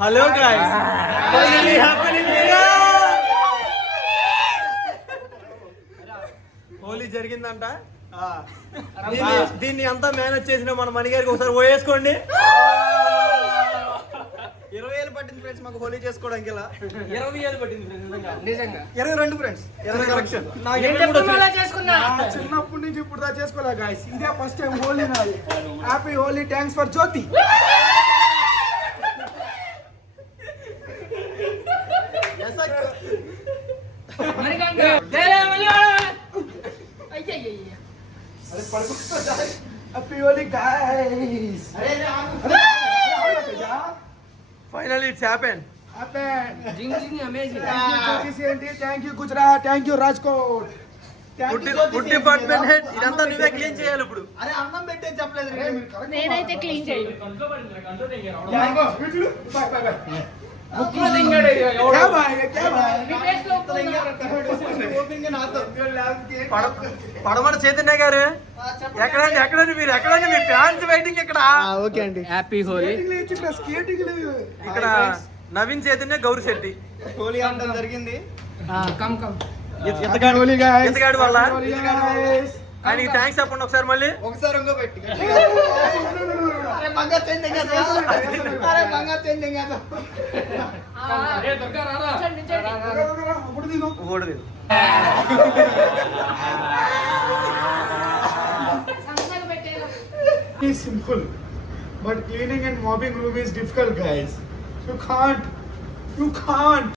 Hello guys, finally happening Holi జరిగిందంట. దీన్ని అంతా మేనేజ్ చేసిన మన మణిగారికి ఒకసారి ఓయేసుకోండి. 20,000 పట్టింది ఫ్రెండ్స్ మాకు హోలీ చేసుకోవడానికి. ఇలా 20,000 పట్టింది నిజంగా. 22 ఫ్రెండ్స్. కరెక్షన్. చిన్నప్పటి నుంచి ఇప్పుడు దా చేసుకోలే గాయస్, ఇదే ఫస్ట్ టైం హోలీ నాది. Happy Holi, thanks for Jyoti. Happy Holi guys. Finally it's happen. Thank you Gujarat, thank you Rajkot. Food department head, ఇదంతా నువ్వే క్లీన్ చేయాలి ఇప్పుడు. అరే అన్నం పెట్టే చెప్పలేదు. నేనైతే క్లీన్ చేయను. పడమట చైతన్య గారు ఎక్కడండి మీరు మీ ఫ్యాన్స్ వెయిటింగ్ ఇక్కడ. ఓకే అండి. హ్యాపీ హోలీ. ఇక్కడ నవీన్ చైతన్య, గౌరీ శెట్టి. హోలీ ఆడడం జరిగింది. ఎంతగాడి వల్ల ఆయనకి థ్యాంక్స్ చెప్పండి ఒకసారి. మళ్ళీ ఒకసారి ఇంకో పెట్టి బంగారు చెంది కదా. అరే బంగారు చెంది కదా. It's simple, but cleaning and mopping room is difficult, guys. You can't.